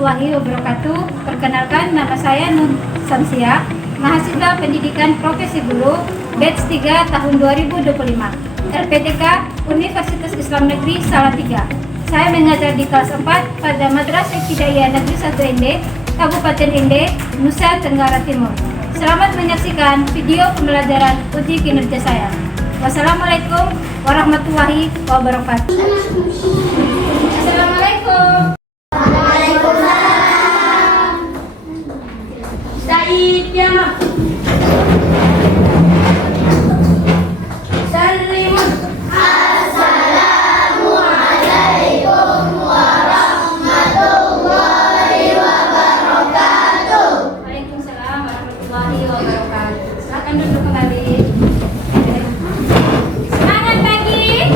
warahmatullahi wabarakatuh. Perkenalkan, nama saya Nur Samsia, mahasiswa pendidikan profesi guru batch 3 tahun 2025, LPTK Universitas Islam Negeri Salatiga. Saya mengajar di kelas 4 pada Madrasah Ibtidaiyah Negeri 1 Ende, Kabupaten Ende, Nusa Tenggara Timur. Selamat menyaksikan video pembelajaran uji kinerja saya. Wassalamualaikum warahmatullahi wabarakatuh. Assalamualaikum. Said Yama. Salimun. Assalamualaikum warahmatullahi wabarakatuh. Waalaikumsalam warahmatullahi wabarakatuh. Silakan duduk kembali. Semangat pagi.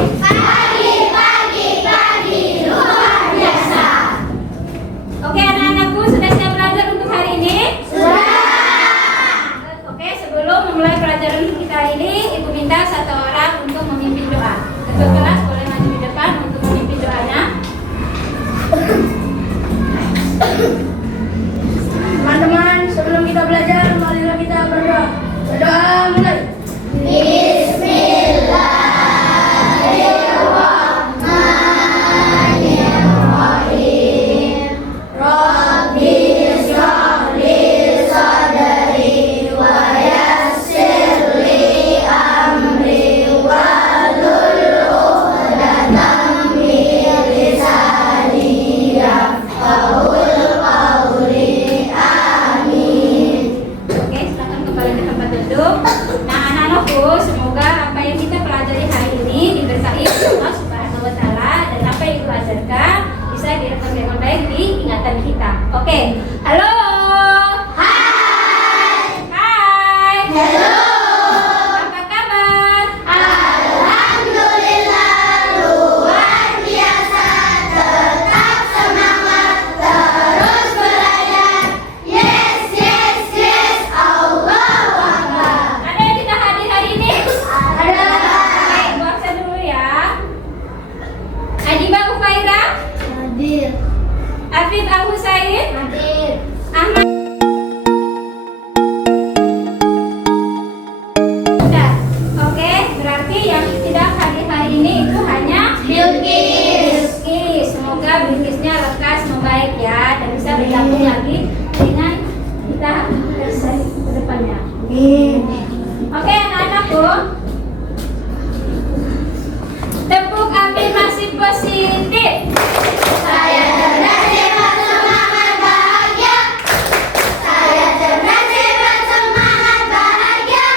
Pagi, luar biasa. Oke, anak-anakku sudah siap belajar untuk hari ini? Oke, sebelum memulai pelajaran kita ini, Ibu minta satu orang untuk memimpin doa. Ketua kelas boleh maju di depan untuk memimpin doanya. Teman-teman, sebelum kita belajar, marilah kita berdoa. Berdoa mulai. Bismillahirrahmanirrahim. Rabbi shrah li sadri wa yassir li amri wahlul 'uqdatam min lisani yafqahul qawli. Amin. Oke, silakan kembali ke tempat duduk. Nah, anak-anakku, semoga apa yang kita pelajari hari ini diberkahi Allah Subhanahu wa taala dan apa yang kita ajarkan bisa direkam dengan baik di ingatan kita. Oke. Halo. Hai. Hai. Halo. Apa kabar? Alhamdulillah luar biasa. Tetap semangat, terus belajar. Yes, yes, yes. Allahu Akbar. Ada yang tidak hadir hari ini? Ada. Oke, Bu absen dulu ya. Adiba Ufaira? Hadir. Afif Al-Husain? Hadir. Ahmad? Sudah. Oke, berarti yang tidak hadir hari ini itu hanya Bilqis. Semoga Bilqisnya lekas membaik ya dan bisa bergabung lagi dengan kita ke depannya. Oke, anak-anakku. Tepuk afirmasi positif. Saya cerdas, hebat, semangat, bahagia. Saya cerdas, hebat, semangat, bahagia.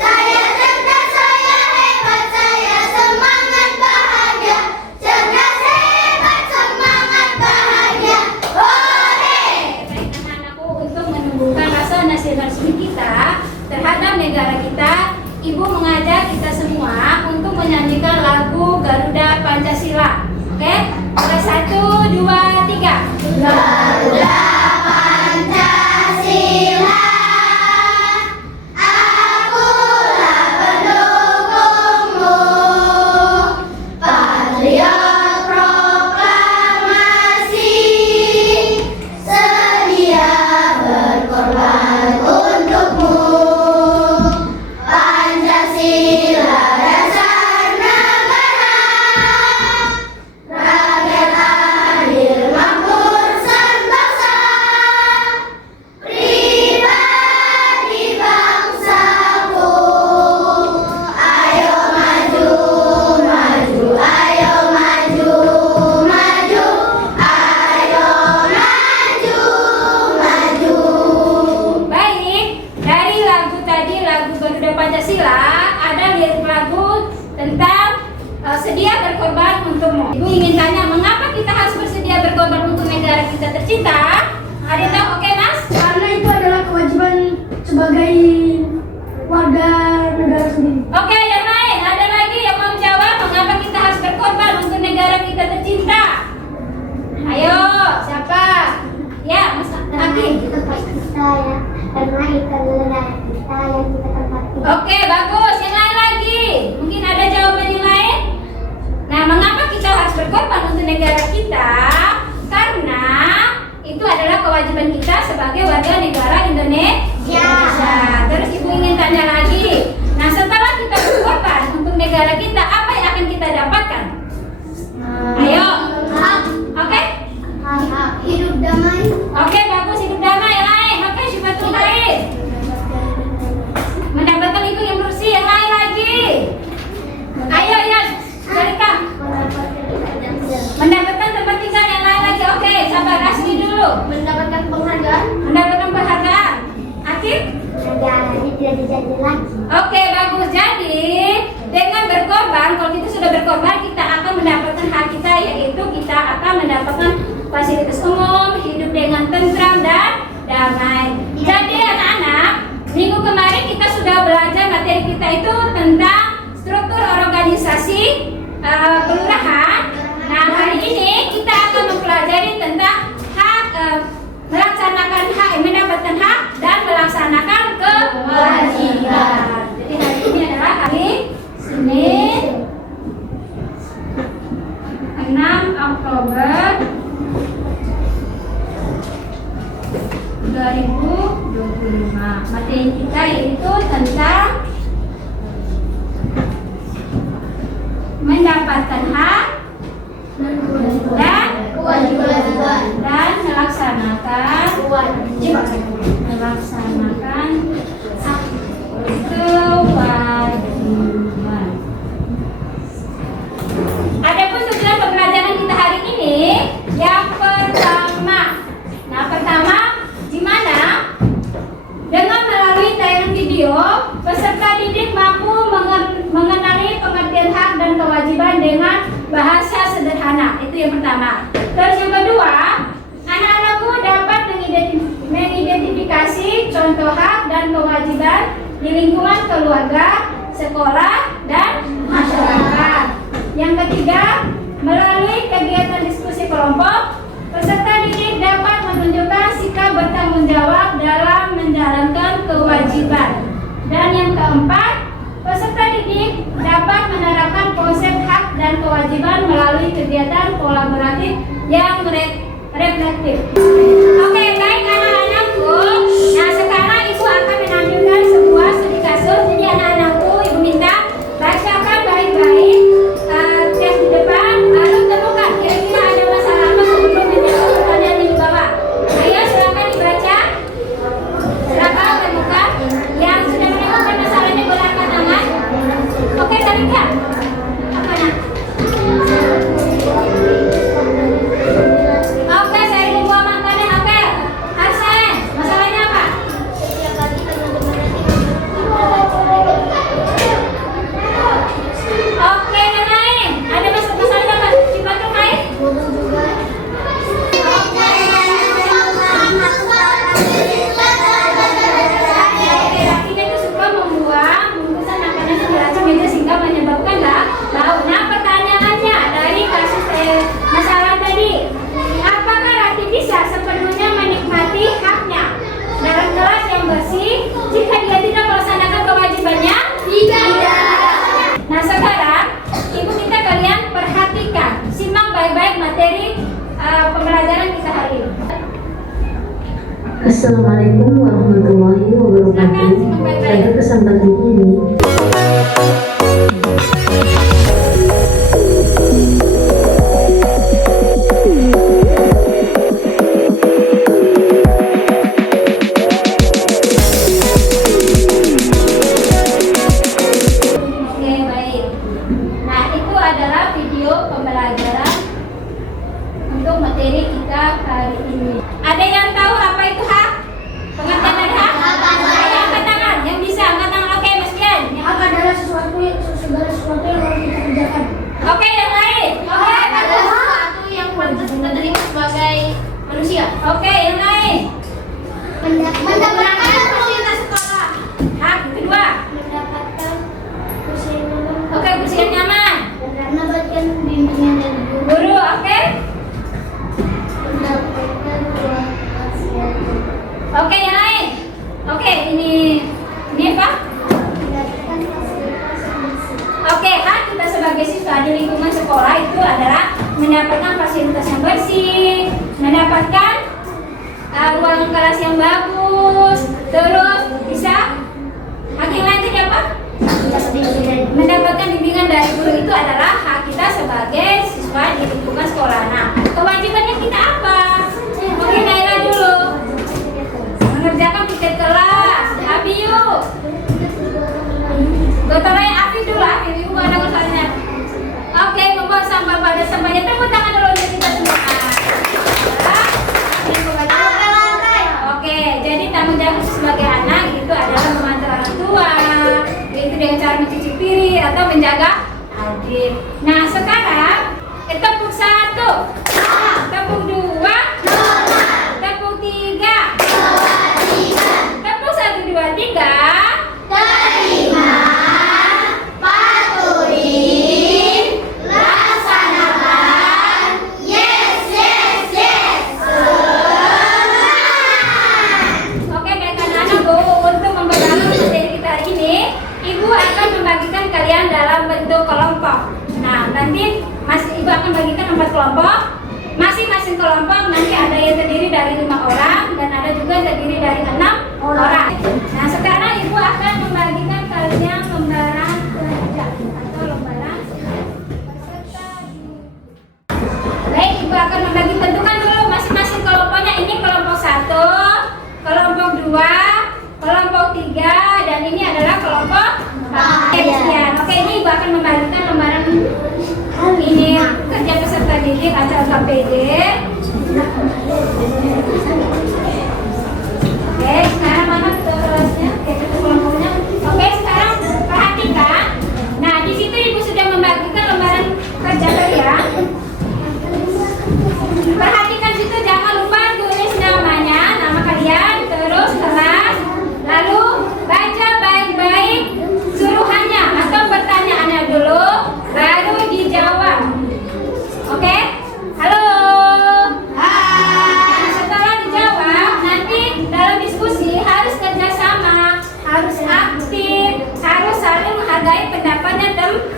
Saya cerdas, saya hebat, saya semangat, bahagia. Cerdas, hebat, semangat, bahagia. Hore! Baik anak-anakku, untuk menumbuhkan rasa nasionalisme kita terhadap negara kita, Ibu mengajak kita semua untuk menyanyikan lagu Garuda Pancasila. Oke? Mulai 1, 2, 3. Garuda Pancasila, akulah pendukungmu. Patriot proklamasi, sedia berkorban untukmu. Pancasila dasar negara, rakyat adil makmur serbangsa, pribadi bangsaku. Ayo maju, maju, ayo maju, maju, ayo maju, maju. Baik, dari lagu tadi, lagu Garuda Pancasila, ada lirik lagu tentang sedia berkorban untukmu. Ibu ingin tanya, mengapa kita harus bersedia berkorban untuk negara kita tercinta? Ada yang tahu? Oke, Mas? Karena itu adalah kewajiban sebagai warga negara sendiri. Oke, yang lain, ada lagi yang mau jawab mengapa kita harus berkorban untuk negara kita tercinta? Ayo, siapa? Ya, Mas Aki. Kita pasti saya karena itu adalah kita yang kita tempati. Oke, bagus. Yang lain lagi? Mungkin ada jawaban yang lain? Nah, mengapa kita harus berkorban untuk negara kita? Karena kewajiban kita sebagai warga negara Indonesia. Terus Ibu ingin tanya lagi. Nah, setelah kita berkorban untuk negara kita, apa yang akan kita dapatkan? Ayo. Oke? Hidup damai. Oke, bagus, hidup damai. Yang lain. Oke, Syufatul Khair. Mendapatkan lingkungan yang bersih. Yang lain lagi. Ayo, ya. Cerita. Mendapatkan tempat tinggal. Yang lain lagi. Oke, sabar. Asli dulu. Mendapatkan penghargaan. Mendapatkan penghargaan. Aktif? Negaranya tidak dijajah lagi. Oke, bagus. Jadi, dengan berkorban, kalau kita sudah berkorban, kita akan mendapatkan hak kita, yaitu kita akan mendapatkan fasilitas umum, hidup dengan tentram dan damai. Jadi, anak-anak, minggu kemarin kita sudah belajar materi kita itu tentang struktur organisasi kelurahan. Nah, hari ini kita akan mempelajari tentang hak melaksanakan hak, mendapatkan hak dan melaksanakan kewajiban. Jadi hari ini adalah hari Senin 6 Oktober 2025. Materi kita yaitu tentang mendapatkan hak dan Kewajiban. dan melaksanakan Kewajiban. kewajiban. Adapun tujuan pembelajaran kita hari ini yang pertama. Nah, pertama, di mana dengan melalui tayangan video, peserta didik mampu mengenali pengertian hak dan kewajiban dengan bahasa sederhana. Itu yang pertama. Terus yang kedua, anak-anakku dapat mengidentifikasi contoh hak dan kewajiban di lingkungan keluarga, sekolah, dan masyarakat. Yang ketiga, melalui kegiatan diskusi kelompok, peserta didik dapat menunjukkan sikap bertanggung jawab dalam menjalankan kewajiban. Dan yang keempat, peserta didik dapat menerapkan konsep hak dan kewajiban melalui kegiatan kolaboratif yang reflektif. Oke, baik anak-anakku. Nah, sekarang Ibu akan menampilkan sebuah studi kasus. Jadi anak-anakku, Ibu minta bacakan baik-baik tes di depan, lalu temukan kira-kira ada masalah apa sebelum menjawab pertanyaan di bawah. Ayo silakan dibaca. Silakan temukan. Yang sudah menemukan masalahnya boleh angkat tangan. Oke, Talita. Apa nak? Oke, saya ini buah makannya. Oke, Arsen, masalahnya apa? Oke, yang lain. Ada masalah apa? Cipatul Khair? Laki-laki itu suka membuang bungkusan makanan sembarangan meja sehingga menyebabkan bau. Nah, pertanyaannya dari kasus masalah tadi, apakah Rati bisa sepenuhnya menikmati haknya dalam kelas yang bersih jika dia tidak melaksanakan kewajibannya? Tidak. Nah, sekarang Ibu minta kalian perhatikan, simak baik-baik materi pembelajaran kita hari ini. Assalamualaikum warahmatullahi wabarakatuh. Pada kesempatan ini Oke, baik. Nah, itu adalah video pembelajaran untuk materi kita hari ini. Ada yang tahu apa itu hak? Pengertian dari hak? Ayo angkat tangan. Yang bisa angkat tangan. Oke, Mas Kia. adalah hak kita sebagai siswa di lingkungan sekolah. Nah, kewajibannya kita apa? Oke, Naila dulu. Mengerjakan tiket kelas. Abi yuk. Gotolnya Abi dulu, Abi yuk ada urusannya. Oke, membawa sampah pada sampahnya. Tepuk tangan dulu untuk kita semua. Oke, jadi tanggung jawab sebagai anak itu adalah membantu orang tua, yaitu dengan cara mencuci piring atau menjaga adik. Nah, sekarang tepuk 1, tepuk 2, tepuk 3, tepuk 1, 2, 3. Terima, patuhi, laksanakan. Yes, yes, yes. Oke, baik anak-anak, Bu, untuk memperdalam materi kita hari ini, Ibu akan membagikan kalian dalam bentuk kelompok. Nah, nanti Ibu akan bagikan 4 kelompok. Masing-masing kelompok nanti ada yang terdiri dari 5 orang dan ada juga yang terdiri dari 6 orang. Nah, sekarang Ibu akan membagikan kalian lembaran kerja atau lembaran peserta didik. Baik, Ibu akan membagi bentukan dulu masing-masing kelompoknya. Ini kelompok 1, kelompok 2, kelompok 3, dan ini adalah kelompok 4. Oke, ini Ibu akan membagikan lembaran ini kerja peserta didik atau KPD. Oke, sekarang mana kelasnya? Oke, itu kelompoknya. Oke, sekarang perhatikan. Nah, di situ Ibu sudah membagikan lembaran kerja kalian. Perhatikan situ, jangan lupa tulis namanya, nama kalian, terus kelas, lalu baca baik-baik suruhannya atau pertanyaannya dulu, baru dijawab. Oke? Halo. Nah, setelah dijawab, nanti dalam diskusi harus kerjasama, harus aktif, harus saling menghargai pendapatnya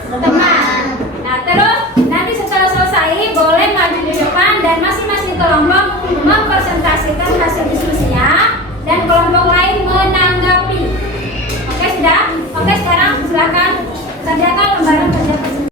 teman. Nah, terus nanti setelah selesai boleh maju di depan dan masing-masing kelompok mempresentasikan hasil diskusinya dan kelompok lain menanggapi. Oke, sudah? Oke, sekarang silakan kerjakan lembaran kerja tersebut.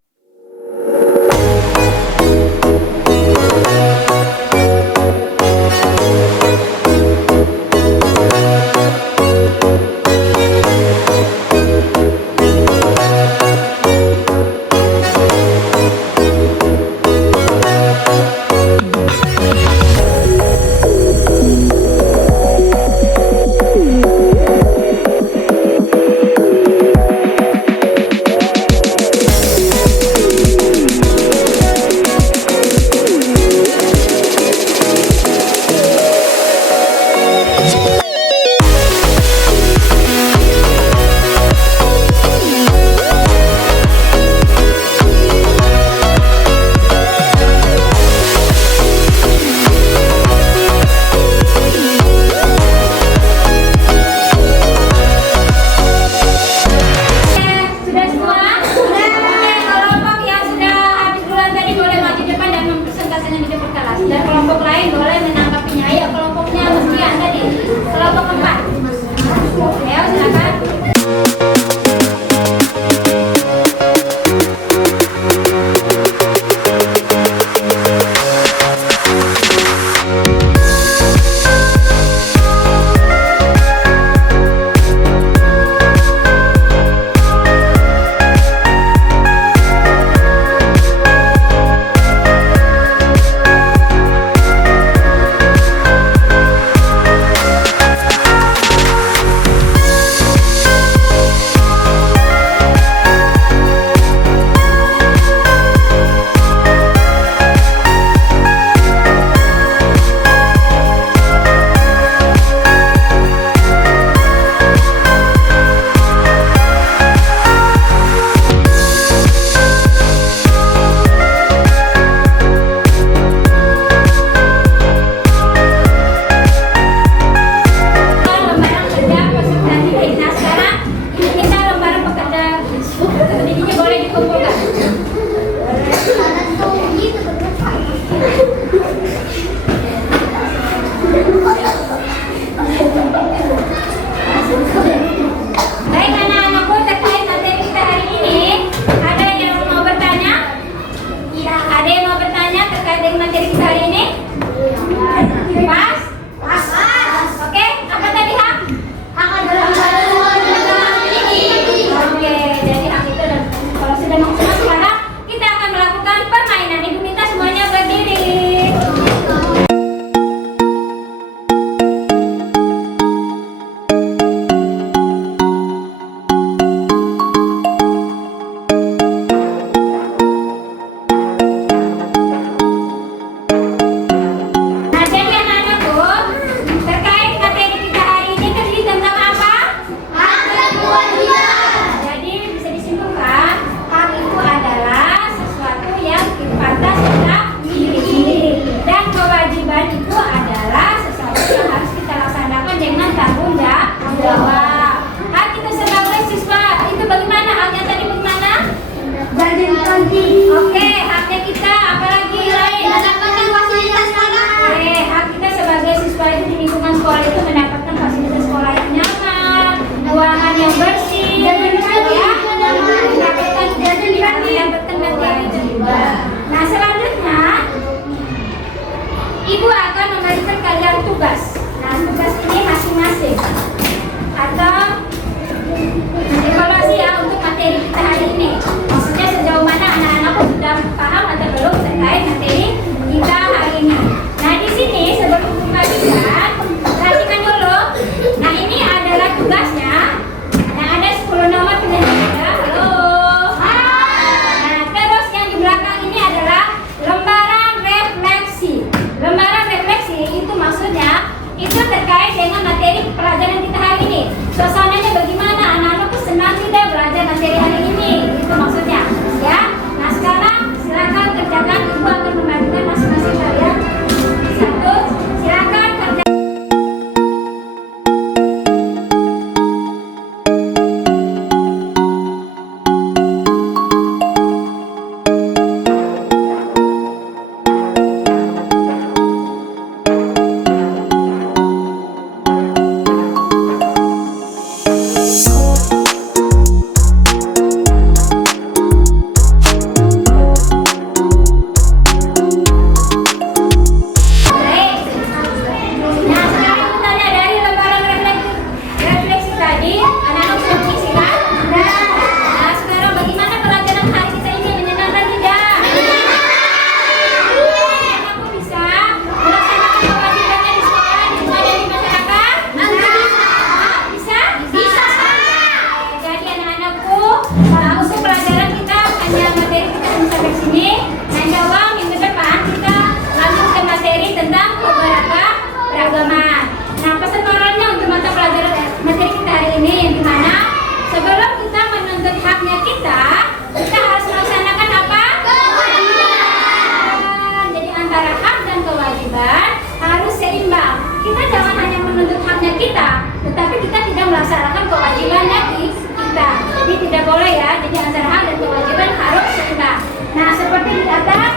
di antara hak dan kewajiban harus seimbang. Nah, seperti di atas,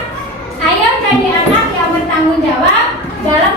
ayah menjadi anak yang bertanggung jawab dalam